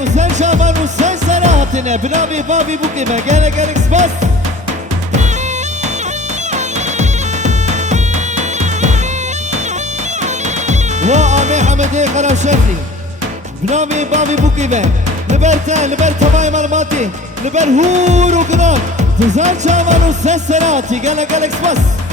وسن شامل وسن سراتنا بنابي بابي بوكي مجالة جالكس بس وامي حمدي خراب شفري بنابي بابي بوكي بان لبرتان لبرتا ماي مالماتي لبر هور وقنان تزال شامل وسن سراتي جالة جالكس بس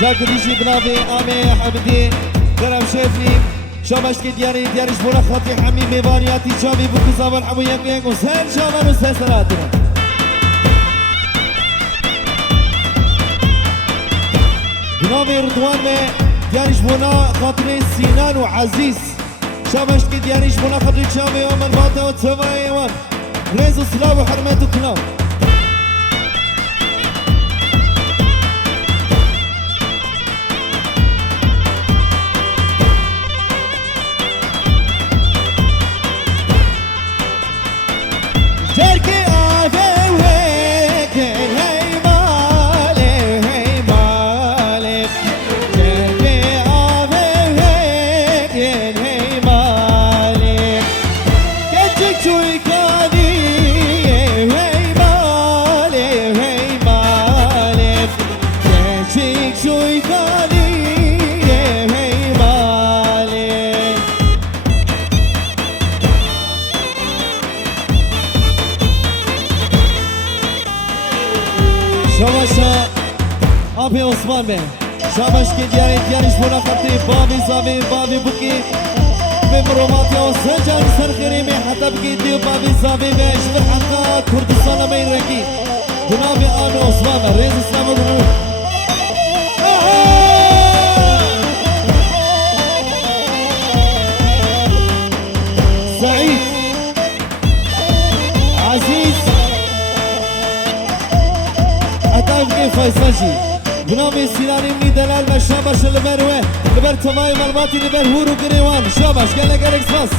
جاكريشي بنافي امي حمدي كرم شفري شابش كي ديارش بولا خاطي حمي ميبانياتي شابي بوكو زابل حمو ينك وسهل شابان وسهل سراتنا بنافي رضوان ديارش بولا خاطري سينان وعزيز شابش كي ديارش بولا خاطري شامي ومن باتا وتسوى ايوان ريزو سلاو وحرماتو كلاو ابي عثمان بن شابش كي ديارش بولا خطي بابي زابي بابي بوكي بمروماتي وسجان سرخريمي حتى بكي ديو بابي زابي باش في الحلقة كردستان ما يركي جنابي ابي عثمان رئيس اسلام الروح سعيد عزيز حتى بكي فيصل بنامي سيناني مني دلال بشابش المروه لبر تماي مالماتي لبر هورو قريوان شابش قالة قالك سفاس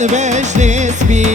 المجلس بيه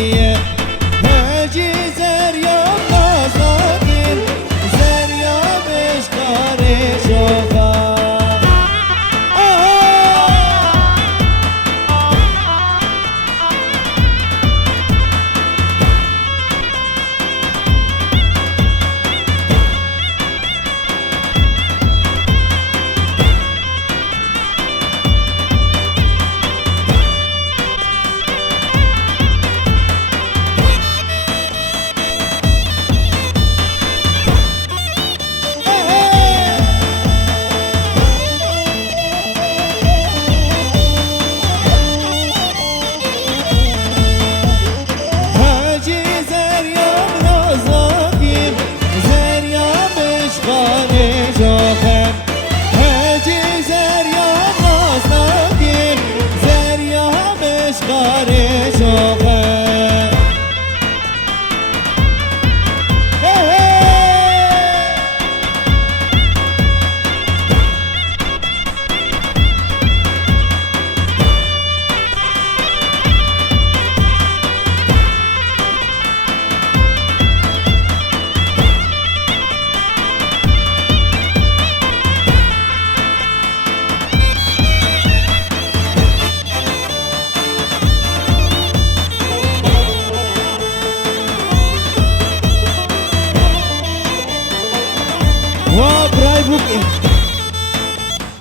بوكي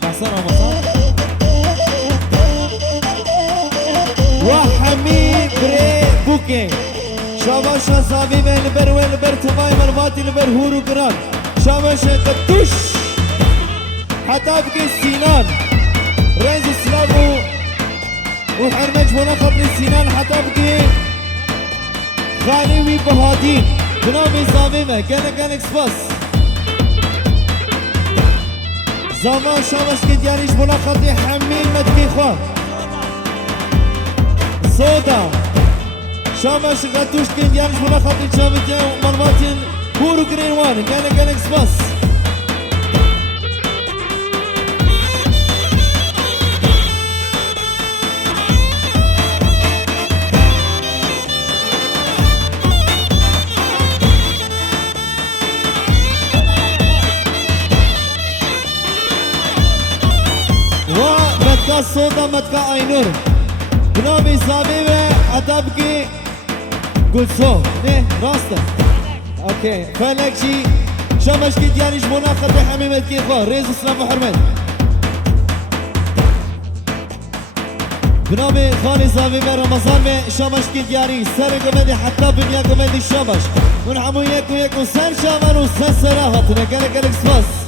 حسن رمضان وحميد بري بوكي شاباش صافي بين البر والبر تماي مرماتي البر هورو قران شاباش قدوش حتى بقي سينان ريز سلافو وحرمج ولا خبر سينان حتى بقي غالي بهادين بنامي صافي كان اكسباس زمان شاباش كديانيش ولا خبر حميل مدكي خواه صودا شامش غاتوش كين يانش ولا خاطر شامتين مرماتين بورو جرين وان كان اكسباس ومتكا صودا متكا اينور بنامي صابيبه عتبكي قول سو نه راسته اوكي فلكشي شمش كي ديانيش مناخد حميمة كي خو ريز اسلام وحرمت بنامي خاني صابيبه رمضان به شمش كي دياني سر قمدي حتى بنيا قمدي شمش ونحمو يكو سر شامن وسر سراحت نقلق سباس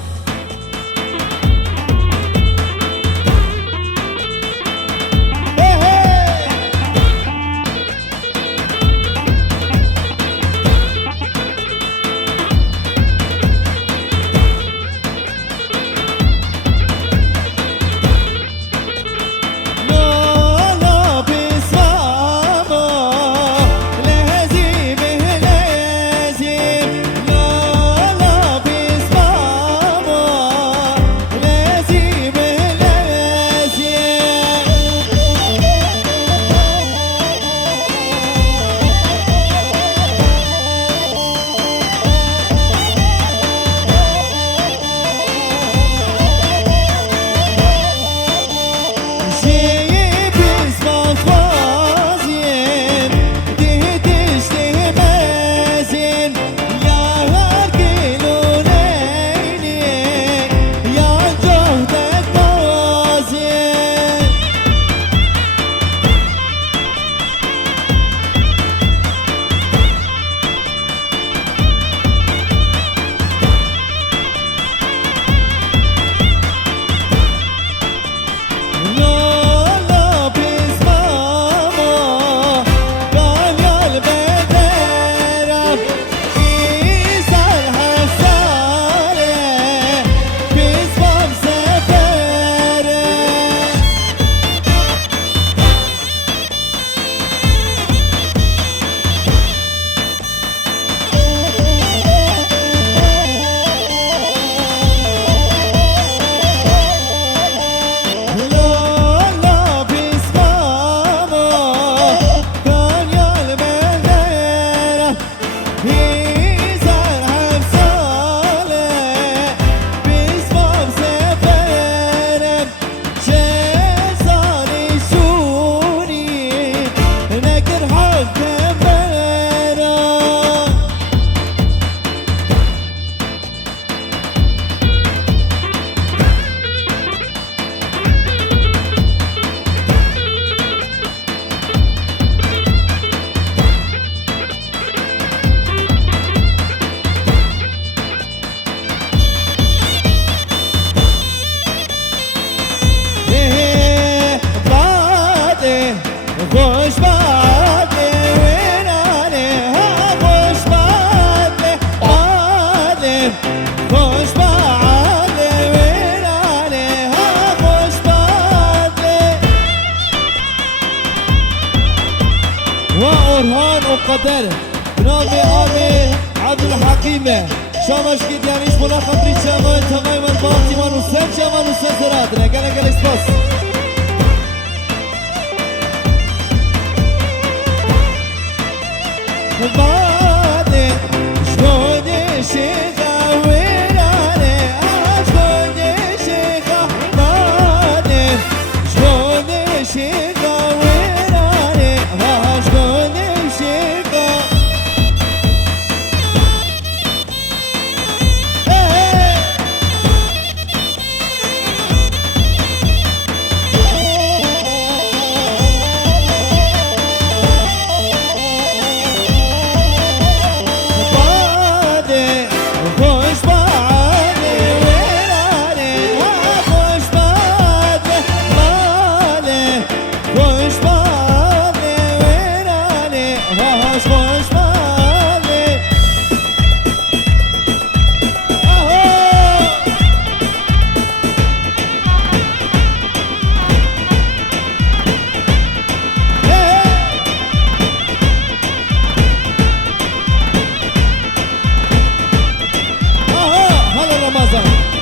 وأورهان وقدر بنامي آمي عبد الحكيم شامش كيد يعنيش بلا خطري شامان تماما بارتي وانو سن شامان وسنسرات قال اسباس بعدين شلون شيخة ويناني شلون شيخة بعدين شلون شيخة ويناني شلون شيخة خوش مالی هلا رمضان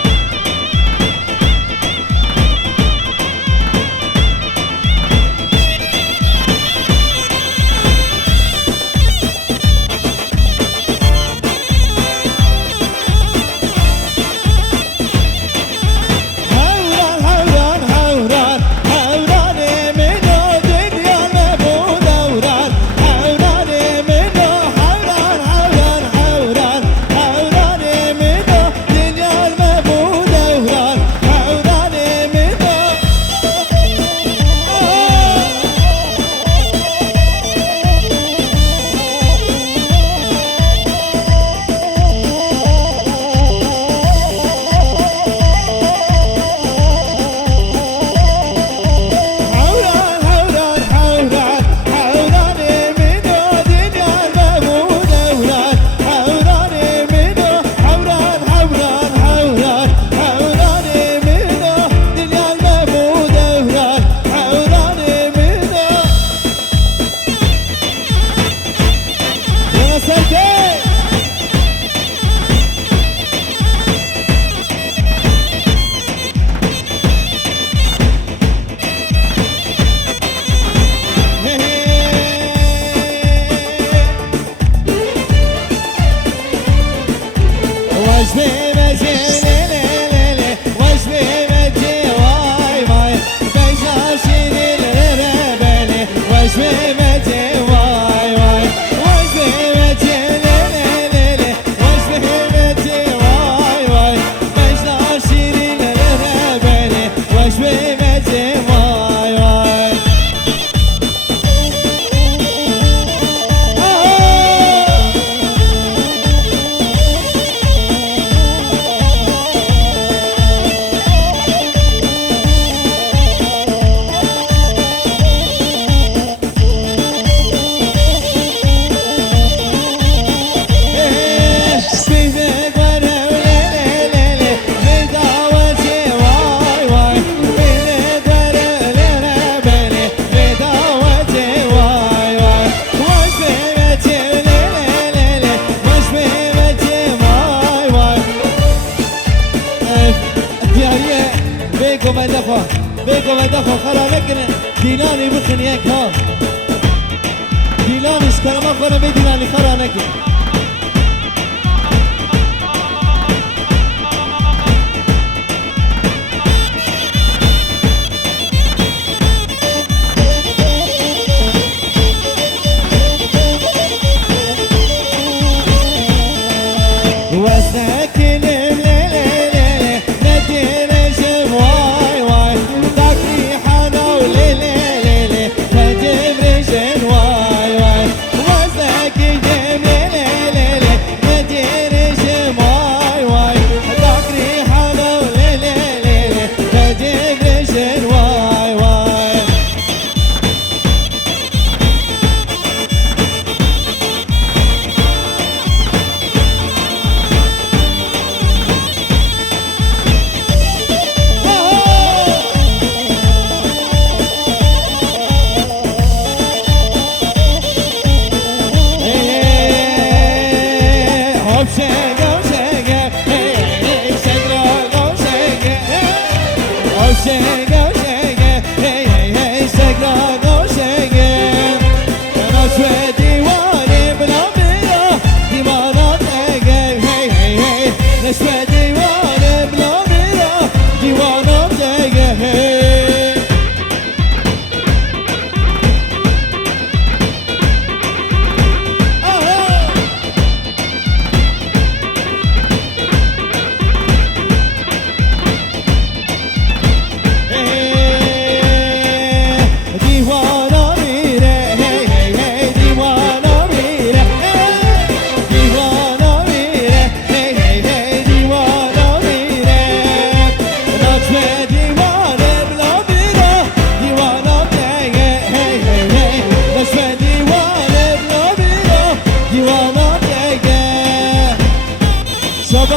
بيكم هدفه خلا لكن ديناني بخنيك ها ديناني شكرا ما بديناني خلا لكن واي واي وزنك جميل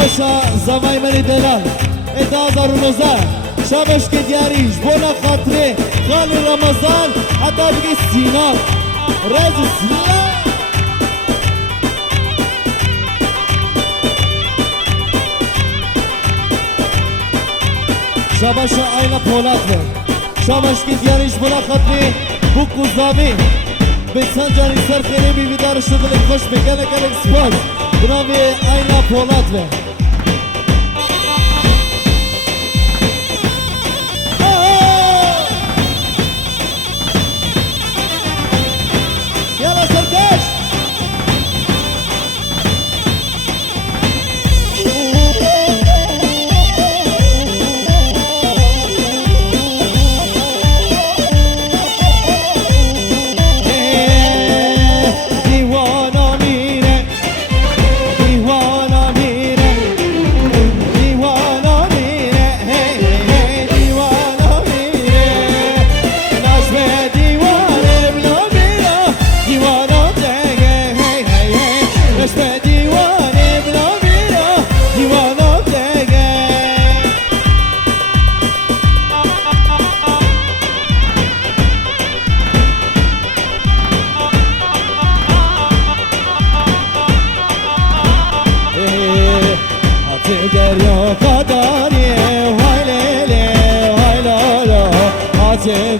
شابشا زمای منی دلال اتازار و نوزار شابش که دیاریش بونا خاطره خال رمضان حتی بگی سینار رز سینار شابشا آینا پولاد به شابش که دیاریش بونا خاطره بوکو زاوی بسان جانی سر خیلی بیدار شده خوش بگل گل اکسپاس بناوی آینا پولاد به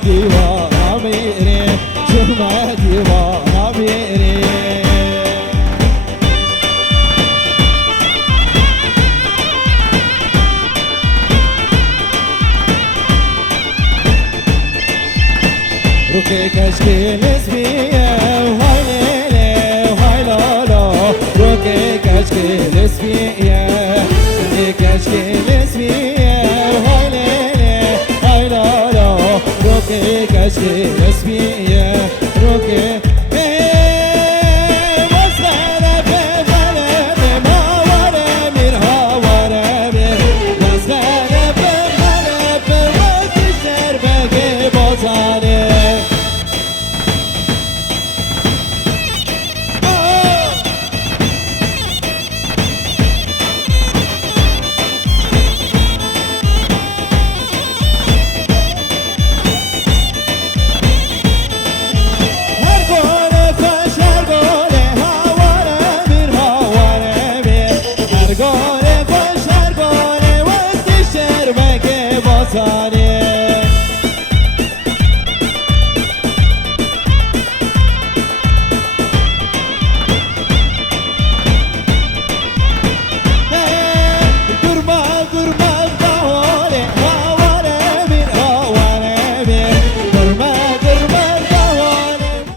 دیوانه میری شما دیوانه میری رو که کشکی لسبیه وای لیلی وای لالا رو که کشکی لسبیه رو که کشکی لسبیه وای لیلی وای لالا رو که کشکی لسبیه